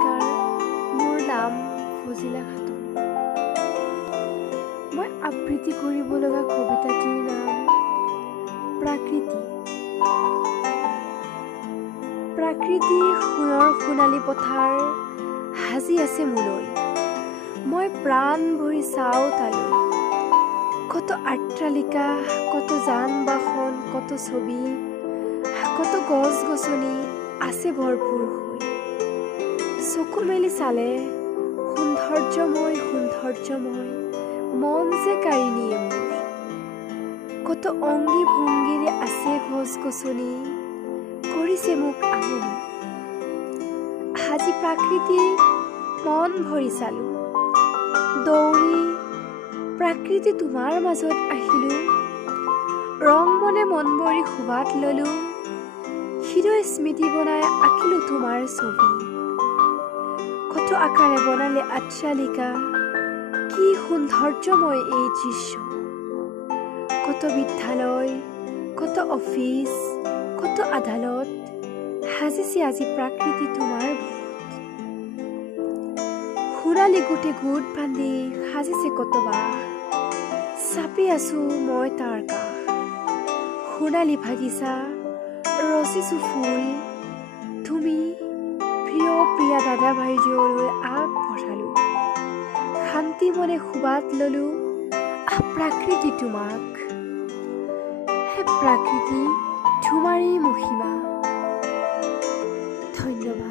নমস্কাৰ, মোৰ নাম ফজিলা খাতুন। মই আবৃত্তি কৰিব লগা কবিতাটিৰ নাম প্ৰাকৃতি। প্ৰাকৃতি সোণৰ সোণালী পথাৰ সাজি আছে মোলৈ। মই প্ৰাণ ভৰি চাওঁ তালৈ। কত আট্ৰালিকা, কত যান বাহন, কত ছবি, কত গছ গছনি আছে ভৰপূৰ হৈ। চকু মেলি চালে সৌন্দৰ্যময় সৌন্দৰ্যময় মন যে কাঢ়ি নিয়ে মোৰ। কত অংগী ভংগীৰে আছে গছ গছনি, কৰিছে মোক আমনি। আজি প্ৰাকৃতিৰ মন ভৰি চালো, দৌৰি প্ৰাকৃতি তোমাৰ মাজত আহিলো। ৰং মনে মন ভৰি সুবাদ ললো, হৃদয় স্মৃতি বনাই আঁকিলো তোমাৰ ছবি। কত আকাৰে বনালে আট্ৰালিকা, কি সৌন্দৰ্যময় এই দৃশ্য। কত বিদ্যালয়, কত অফিচ, কত আদালত, সাজিছে আজি প্ৰাকৃতি তোমাৰ বুকুত। সোণালী গোটে গোট বান্ধি সাজিছে কত বাস, চাপি আছো মই তাৰ কাষ। সোণালী বাগিচা ৰচিছো ফুল, তুমি প্ৰিয় প্ৰিয়া দাদা ভাইজীলৈ আগবঢ়ালো। শান্তি মনে সুবাদ ললো প্ৰাকৃতি তোমাক। হে প্ৰাকৃতি, তোমাৰেই মহিমা। ধন্যবাদ।